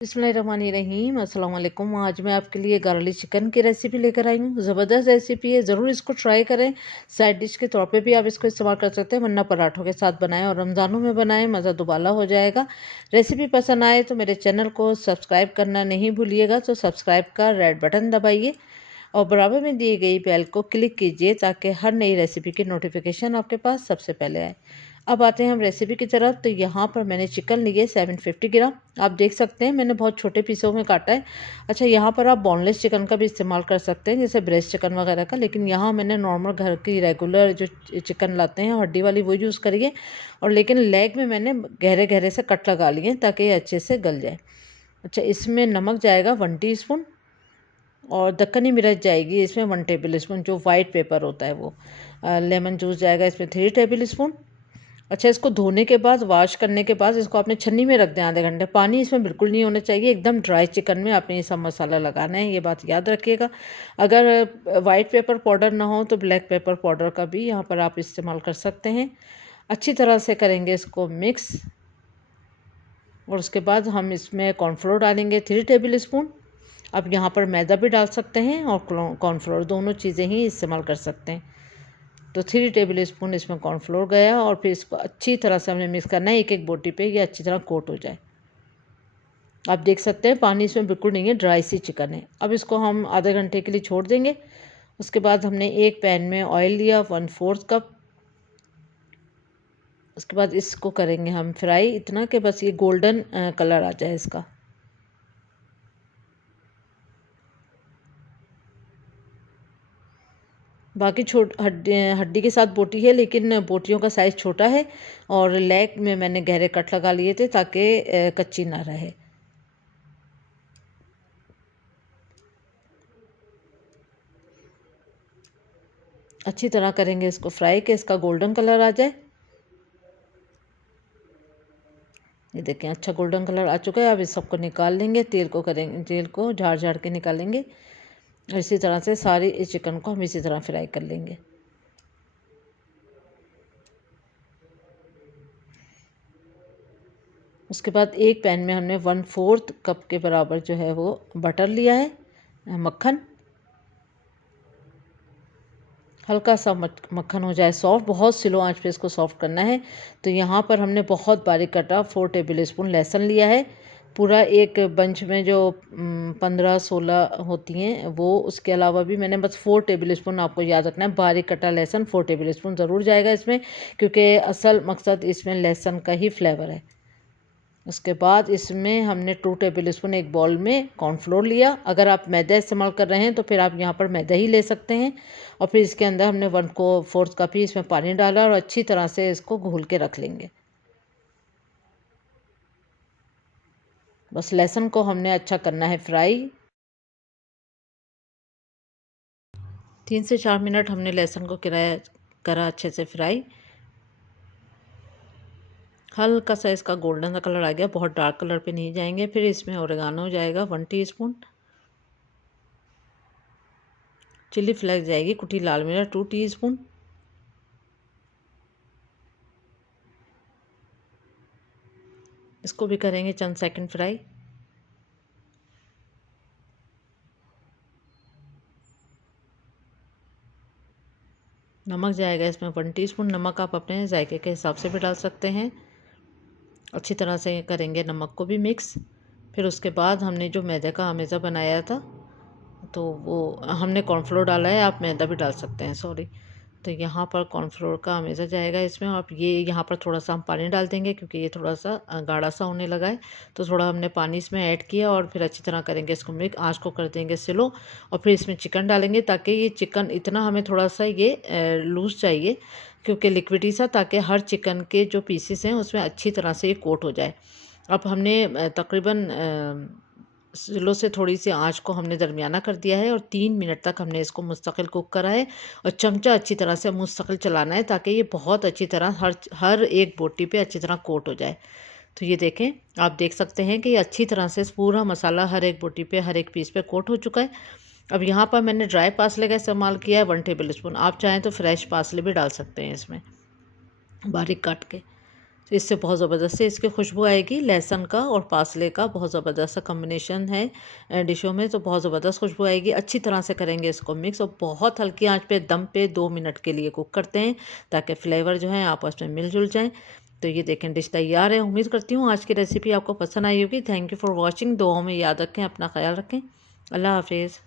बिस्मिल्लाहिर्रहमानिर्रहीम अस्सलाम वालेकुम। आज मैं आपके लिए गार्लिक चिकन की रेसिपी लेकर आई हूँ। ज़बरदस्त रेसिपी है, ज़रूर इसको ट्राई करें। साइड डिश के तौर पे भी आप इसको इस्तेमाल कर सकते हैं, वरना पराठों के साथ बनाएं और रमज़ानों में बनाएं, मज़ा दुबाला हो जाएगा। रेसिपी पसंद आए तो मेरे चैनल को सब्सक्राइब करना नहीं भूलिएगा, तो सब्सक्राइब का रेड बटन दबाइए और बराबर में दी गई बेल को क्लिक कीजिए ताकि हर नई रेसिपी की नोटिफिकेशन आपके पास सबसे पहले आए। अब आते हैं हम रेसिपी की तरफ। तो यहाँ पर मैंने चिकन लिए 750 ग्राम। आप देख सकते हैं मैंने बहुत छोटे पीसों में काटा है। अच्छा, यहाँ पर आप बोनलेस चिकन का भी इस्तेमाल कर सकते हैं, जैसे ब्रेस्ट चिकन वगैरह का, लेकिन यहाँ मैंने नॉर्मल घर की रेगुलर जो चिकन लाते हैं हड्डी वाली वो यूज़ करिए। और लेकिन लेग में मैंने गहरे गहरे से कट लगा लिए ताकि ये अच्छे से गल जाए। अच्छा, इसमें नमक जाएगा 1 टीस्पून और दक्कनी मिर्च जाएगी इसमें 1 टेबल स्पून, जो वाइट पेपर होता है वो। लेमन जूस जाएगा इसमें 3 टेबल स्पून। अच्छा, इसको धोने के बाद, वॉश करने के बाद इसको आपने छन्नी में रख दें आधे घंटे। पानी इसमें बिल्कुल नहीं होना चाहिए, एकदम ड्राई चिकन में आपने ये सब मसाला लगाना है, ये बात याद रखिएगा। अगर वाइट पेपर पाउडर ना हो तो ब्लैक पेपर पाउडर का भी यहाँ पर आप इस्तेमाल कर सकते हैं। अच्छी तरह से करेंगे इसको मिक्स और उसके बाद हम इसमें कॉर्नफ्लोर डालेंगे 3 टेबल स्पून। अब यहाँ पर मैदा भी डाल सकते हैं और कॉर्नफ्लोर, दोनों चीज़ें ही इस्तेमाल कर सकते हैं। तो 3 टेबल स्पून इसमें कॉर्नफ्लोर गया और फिर इसको अच्छी तरह से हमने मिक्स करना है, एक एक बोटी पे ये अच्छी तरह कोट हो जाए। आप देख सकते हैं पानी इसमें बिल्कुल नहीं है, ड्राई सी चिकन है। अब इसको हम आधे घंटे के लिए छोड़ देंगे। उसके बाद हमने एक पैन में ऑयल लिया 1/4 कप। उसके बाद इसको करेंगे हम फ्राई, इतना कि बस ये गोल्डन कलर आ जाए इसका। बाकी हड्डी के साथ बोटी है, लेकिन बोटियों का साइज़ छोटा है और लेग में मैंने गहरे कट लगा लिए थे ताकि कच्ची ना रहे। अच्छी तरह करेंगे इसको फ्राई कि इसका गोल्डन कलर आ जाए। ये देखें अच्छा गोल्डन कलर आ चुका है। अब इस सबको निकाल लेंगे, तेल को झाड़ झाड़ के निकालेंगे। इसी तरह से सारी इस चिकन को हम इसी तरह फ्राई कर लेंगे। उसके बाद एक पैन में हमने 1/4 कप के बराबर जो है वो बटर लिया है, मक्खन। हल्का सा मक्खन हो जाए सॉफ्ट, बहुत स्लो आंच पे इसको सॉफ्ट करना है। तो यहाँ पर हमने बहुत बारीक कटा 4 टेबल स्पून लहसुन लिया है, पूरा एक बंच में जो 15-16 होती हैं वो। उसके अलावा भी मैंने बस 4 टेबल स्पून, आपको याद रखना है, बारीक कटा लहसुन 4 टेबल स्पून ज़रूर जाएगा इसमें, क्योंकि असल मकसद इसमें लहसुन का ही फ्लेवर है। उसके बाद इसमें हमने 2 टेबल स्पून एक बाउल में कॉर्नफ्लोर लिया। अगर आप मैदा इस्तेमाल कर रहे हैं तो फिर आप यहाँ पर मैदा ही ले सकते हैं। और फिर इसके अंदर हमने 1/4 कप ही इसमें पानी डाला और अच्छी तरह से इसको घोल के रख लेंगे। बस लहसुन को हमने अच्छा करना है फ्राई। 3 से 4 मिनट हमने लहसुन को करा अच्छे से फ्राई। हल्का सा इसका गोल्डन सा कलर आ गया, बहुत डार्क कलर पे नहीं जाएंगे। फिर इसमें ओरेगानो जाएगा 1 टीस्पून, चिली फ्लेक्स जाएगी, कुटी लाल मिर्च 2 टीस्पून, इसको भी करेंगे चंद सेकंड फ्राई। नमक जाएगा इसमें 1 टीस्पून। नमक आप अपने जायके के हिसाब से भी डाल सकते हैं। अच्छी तरह से करेंगे नमक को भी मिक्स। फिर उसके बाद हमने जो मैदे का हमेज़ा बनाया था, तो वो हमने कॉर्नफ्लोर डाला है, आप मैदा भी डाल सकते हैं, सॉरी। तो यहाँ पर कॉर्नफ्लोर का हमेशा जाएगा इसमें। आप ये यहाँ पर थोड़ा सा हम पानी डाल देंगे क्योंकि ये थोड़ा सा गाढ़ा सा होने लगा है, तो थोड़ा हमने पानी इसमें ऐड किया और फिर अच्छी तरह करेंगे इसको मिक्स। आँच को कर देंगे स्लो और फिर इसमें चिकन डालेंगे, ताकि ये चिकन इतना हमें थोड़ा सा ये लूज़ चाहिए क्योंकि लिक्विडी सा, ताकि हर चिकन के जो पीसेस हैं उसमें अच्छी तरह से ये कोट हो जाए। अब हमने तकरीबन स्लो से थोड़ी सी आंच को हमने दरमियाना कर दिया है और 3 मिनट तक हमने इसको मुस्तकिल कुक करा है। और चमचा अच्छी तरह से मुस्तकिल चलाना है ताकि ये बहुत अच्छी तरह हर एक बोटी पे अच्छी तरह कोट हो जाए। तो ये देखें, आप देख सकते हैं कि ये अच्छी तरह से पूरा मसाला हर एक बोटी पे, हर एक पीस पे कोट हो चुका है। अब यहाँ पर मैंने ड्राई पासले का इस्तेमाल किया है 1 टेबल स्पून। आप चाहें तो फ्रेश पासले भी डाल सकते हैं इसमें, बारीक काट के। तो इससे बहुत ज़बरदस्त से इसकी खुशबू आएगी। लहसुन का और पार्सले का बहुत ज़बरदस्त सा कॉम्बिनेशन है डिशों में, तो बहुत ज़बरदस्त खुशबू आएगी। अच्छी तरह से करेंगे इसको मिक्स और बहुत हल्की आंच पे दम पे 2 मिनट के लिए कुक करते हैं ताकि फ्लेवर जो है आपस में मिलजुल जाए। तो ये देखें डिश तैयार है। उम्मीद करती हूँ आज की रेसिपी आपको पसंद आई होगी। Thank you for watching. दुआओं में याद रखें, अपना ख्याल रखें। अल्लाह हाफिज़।